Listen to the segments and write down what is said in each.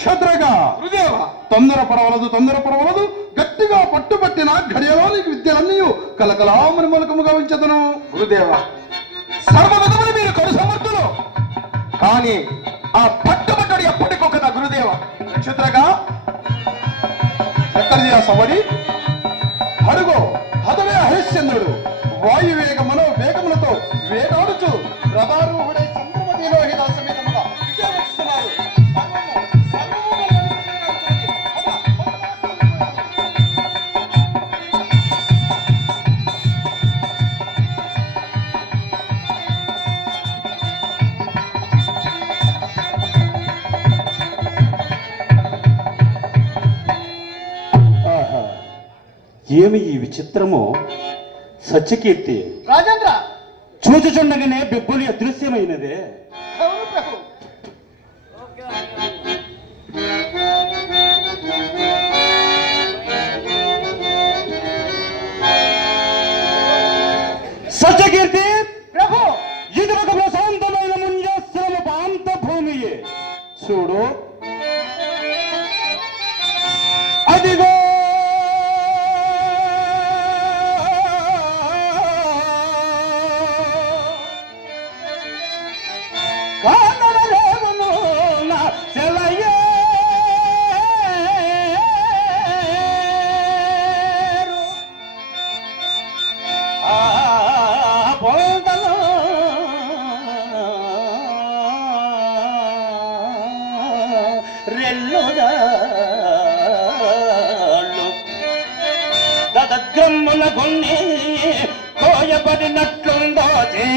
నక్షత్రగా తొందర పడవలదు తొందర పడవలదు. గట్టిగా పట్టుబట్టిన ఘడియలోని విద్యలన్నీ కలకలామని మొలకముగా ఉంచదను గురుదేవ. సర్వవిధములు మీరు కడు సమర్థులు. కానీ ఆ పట్టుబట్టడు ఎప్పటికొక గురుదేవ. నక్షత్రగా ఎక్కడిది ఆ సవడి. అడుగో అతడే హరిశ్చంద్రుడు వాయువేగమును వేగములతో వేగాడుచు ఏమి ఈ విచిత్రము? సత్యకీర్తి. రాజేంద్ర! చూచుచుండగానే బిబ్బులు అదృశ్యమైనదే. సత్యకీర్తి! ప్రభు! ఇది ఒక ప్రశాంతమైన ముంజస్రము పాంత భూమియే చూడు. అదిగో! படி நக்கண்டாதே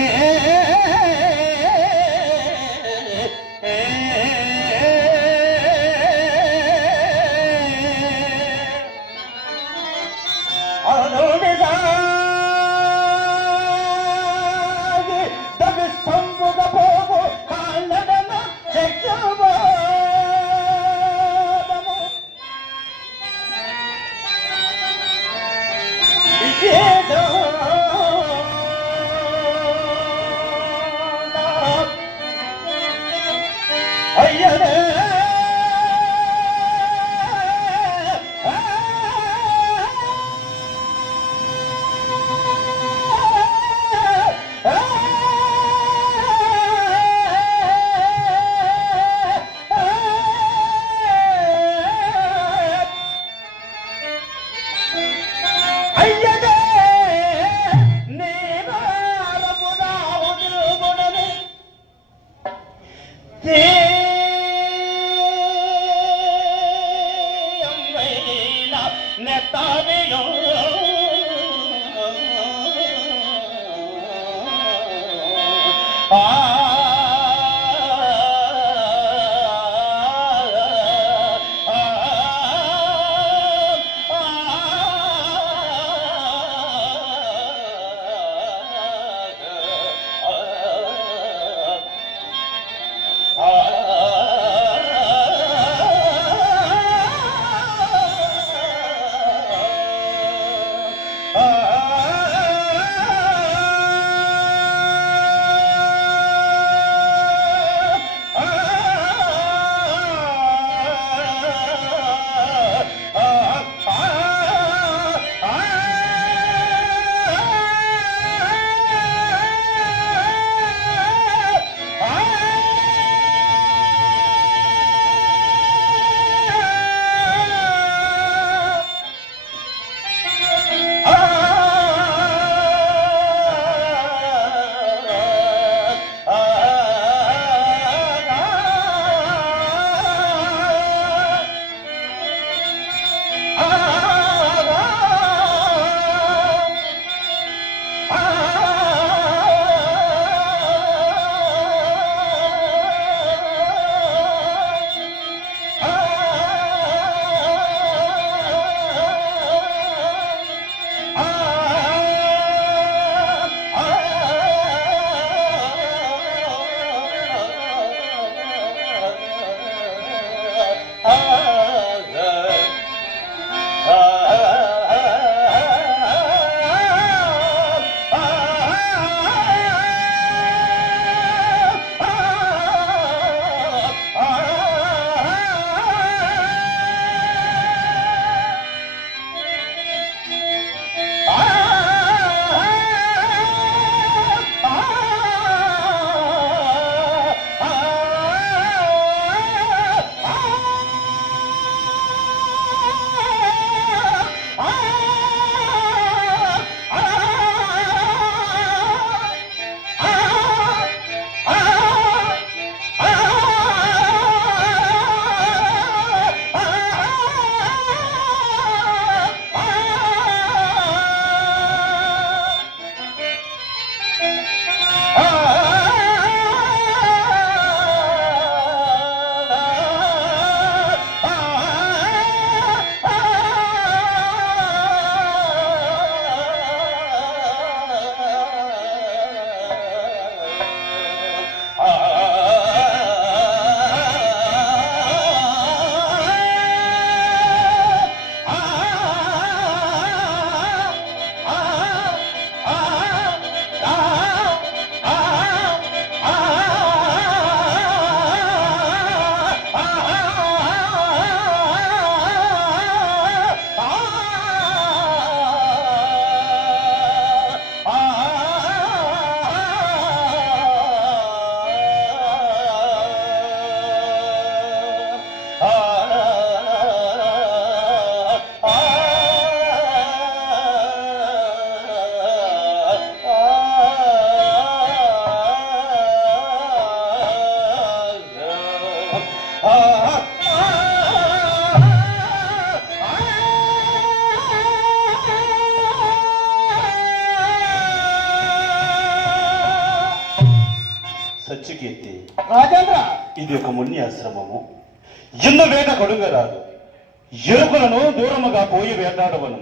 ఎరుకులను దూరముగా పోయి వేటాడవను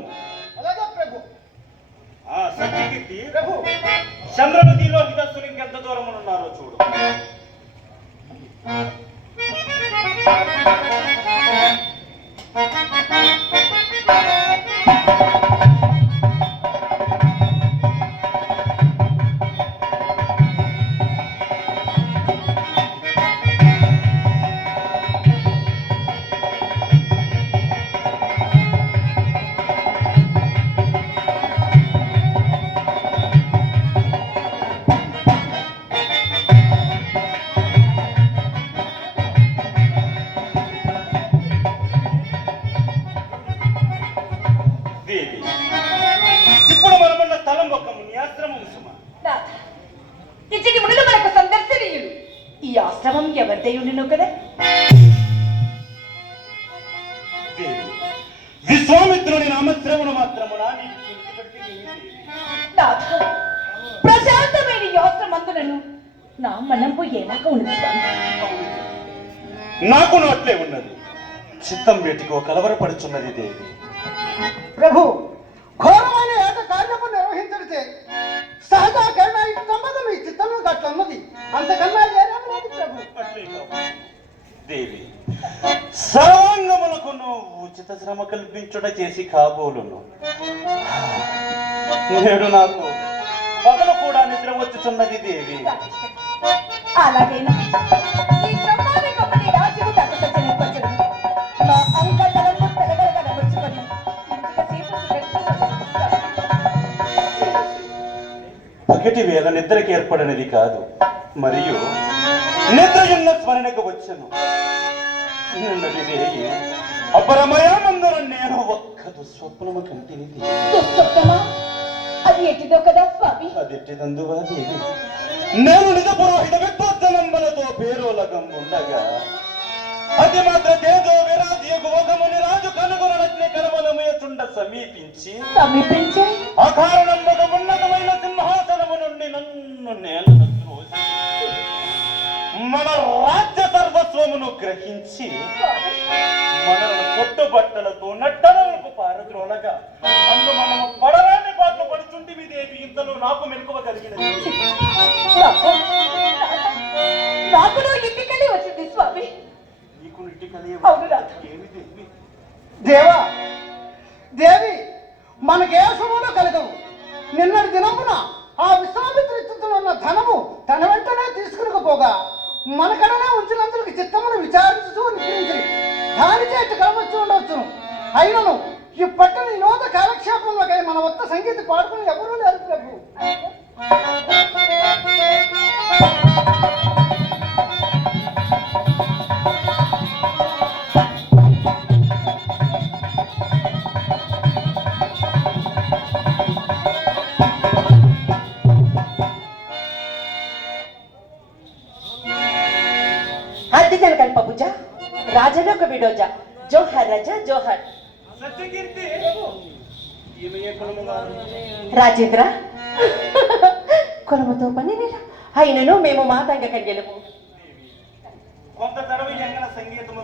అలాగే ప్రభు. ఆ సత్యకీర్తి ప్రభు. చంద్రమతిలో హితస్సులు ఇంకెంత దూరం ఉన్నారో చూడు. ఒక మున్యాశ్రమం సుమా. నాథ, ఇచ్చటి మునులు మనకు సందర్శనీయులు. ఈ ఆశ్రమం కదా? విశ్వామిత్రుని నామశ్రవణ మాత్రమున నీకు ప్రశాంతమైన ఈ ఆశ్రమందులను నా మనంపు ఏమాక ఉన్నది నాకు నోట్లే ఉన్నది. చిత్తం వేటికో కలవరపడుచున్నది దేవి. ప్రభు ఘోరమైన కార్యము నిర్వహించడితే సహజ కరుణ ఇటు సంబంధం ఈ చిత్తంలో గట్ల ఉన్నది. అంతకన్నా ప్రభు. దేవి సర్వాంగములకు ఉచిత శ్రమ కల్పించుట చేసి కాబోలును. నేడు నాకు పగలు కూడా నిద్ర వచ్చుచున్నది దేవి. అలాగైనా? పగటి వేళ నిద్రకి ఏర్పడినది కాదు. మరియు నిద్రయున్న స్మరణకు వచ్చను. నిన్నటి రేగి నేను ఒక్క దుస్వప్నము కంటిని. దుస్వప్నమా అది ఎట్టిదో కదా స్వామి. దేవి నేను నిజ పురోహిత ఉండగా అది మాత్ర తేజో రాజు కనుగొనట్లే కలవలమయచుండ సమీపించి సమీపించే అకారణముగా ఉన్నతమైన సింహాసనము నుండి నన్ను నేలను త్రోసి మన రాజ్య సర్వస్వమును గ్రహించి మనల్ని కొట్టుబట్టలతో నట్టలకు పారద్రోలగా అందు మనము పడరాని పాటలు పడుచుంటివి దేవి. ఇంతలో నాకు మెలకువ కలిగినది. నాకు ఇంటికెళ్ళి వచ్చింది స్వామి. నీకు ఇంటి కలిగే అవును రాధ. ఏమి దేవి దేవి మనకే శుభములు కలగవు. నిన్నటి దినమున రాజేంద్ర. కులముతో పని నెల అయినను మేము మాతంగ కన్యలము కొంత తడవి ఎంగన సంగీతము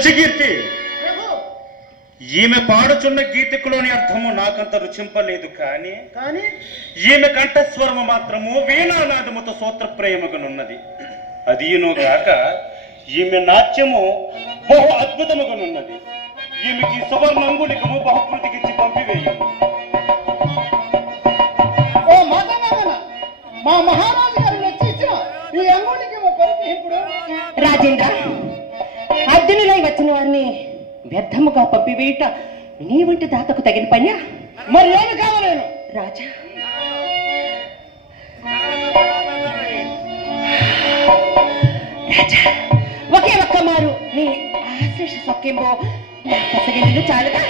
సత్యకీర్తి ఈమె పాడుచున్న గీతికలోని అర్థము నాకంత రుచింపలేదు కానీ కానీ ఈమె కంఠస్వరము మాత్రము వీణానాదముతో సూత్ర ప్రేమగనున్నది అదియును కాక ఈమె నాట్యము బహు అద్భుతముగనున్నది. ఈమెకి సువర్ణ అంగుళికము బహుకృతికిచ్చి పంపివేయము. ఓ మా మహారాజు గారు ఈ ఒక కొరకు ఇప్పుడు రాజేంద్ర అర్జునులై వచ్చిన వారిని వ్యర్థముగా పంపివేయుట నీ వంటి దాతకు తగిన పని మరి ఏమి కావలేను? రాజా. రాజా ఒకే ఒక్క మారు. నీ ఆశీష సొక్కింపు పసగిళ్ళు చాలుగా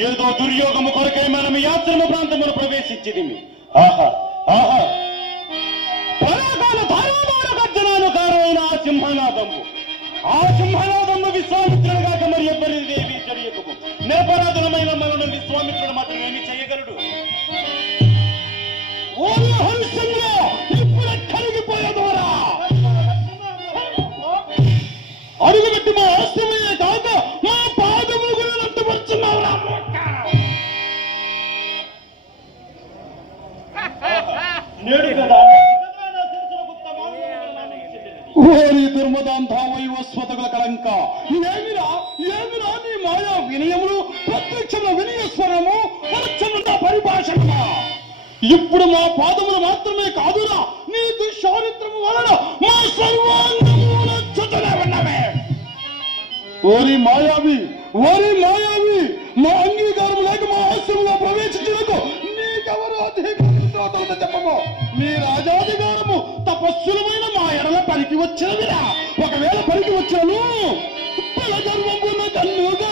ఏదో దుర్యోగము కొరకై మనం ఈ ఆశ్రమ ప్రాంతమును ప్రవేశించిదిమి ఆహా ఆహా. గర్జనానుకారమైన ఆ సింహనాదము. ఆ సింహనాదము విశ్వామిత్రుడు కాక మరి ఎవ్వరి దేవి తెలియకము నిరపరాధులమైన మనను విశ్వామిత్రుడు మాత్రం ఏమి చేయగలడు? ఓ హరిశ్చంద్ర ఇప్పుడు కరిగిపోయేదోరా? అడుగుపెట్టి మా ఆస్తిమయ్యే దుర్మదాంధ వైవస్వతగల కళంక. ఏమిరా? ఏమిరా నీ మాయా వినయములు? ప్రత్యక్షంలో వినయ స్వరము పరోక్షముల ఇప్పుడు మా పాదములు మాత్రమే కాదురా. నీ దుశ్చారిత్రము వలన మా సర్వాంగముల ఓరి మాయావి ఓరి మాయావి మా అంగీకారం లేక మా ఆశ్రమంలో ప్రవేశించడానికి నీకెవరు అధికారులతో చెప్పము? మీ రాజాధికారము తపస్సులమై పనికి వచ్చినవిరా ఒకవేళ పనికి వచ్చాను బల గర్వమున కన్నుగా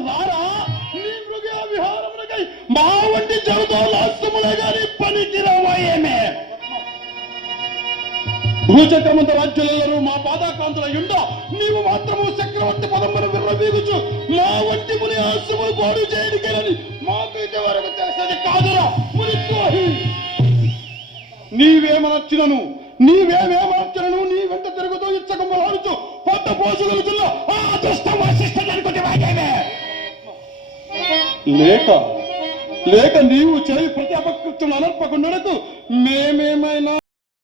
వేటకు నీ మృగ విహారమునకై మా వంటి జరుగుతో గాని పనికి భూచక్రమంత రాజ్యులెల్లరూ మా పాదాకాంతుల యుండ నీవు మాత్రము చక్రవర్తి పదమును విర్రవీగుచు మా వంటి ముని ఆశములు పాడు చేయడికేనని మాకు ఇంతవరకు తెలిసేది కాదురా మునిద్రోహి నీవేమనర్చినను నీవేమేమనర్చినను నీ వెంట తిరుగుతూ ఇచ్చకమ్మలాడుచు పొట్ట పోసుగలుచున్న ఆ దుష్ట వశిష్ఠులనుకుంటే వాగేమే లేక లేక నీవు చేయి ప్రతి అపకృత్యం అనర్పకుండకు మేమేమైనా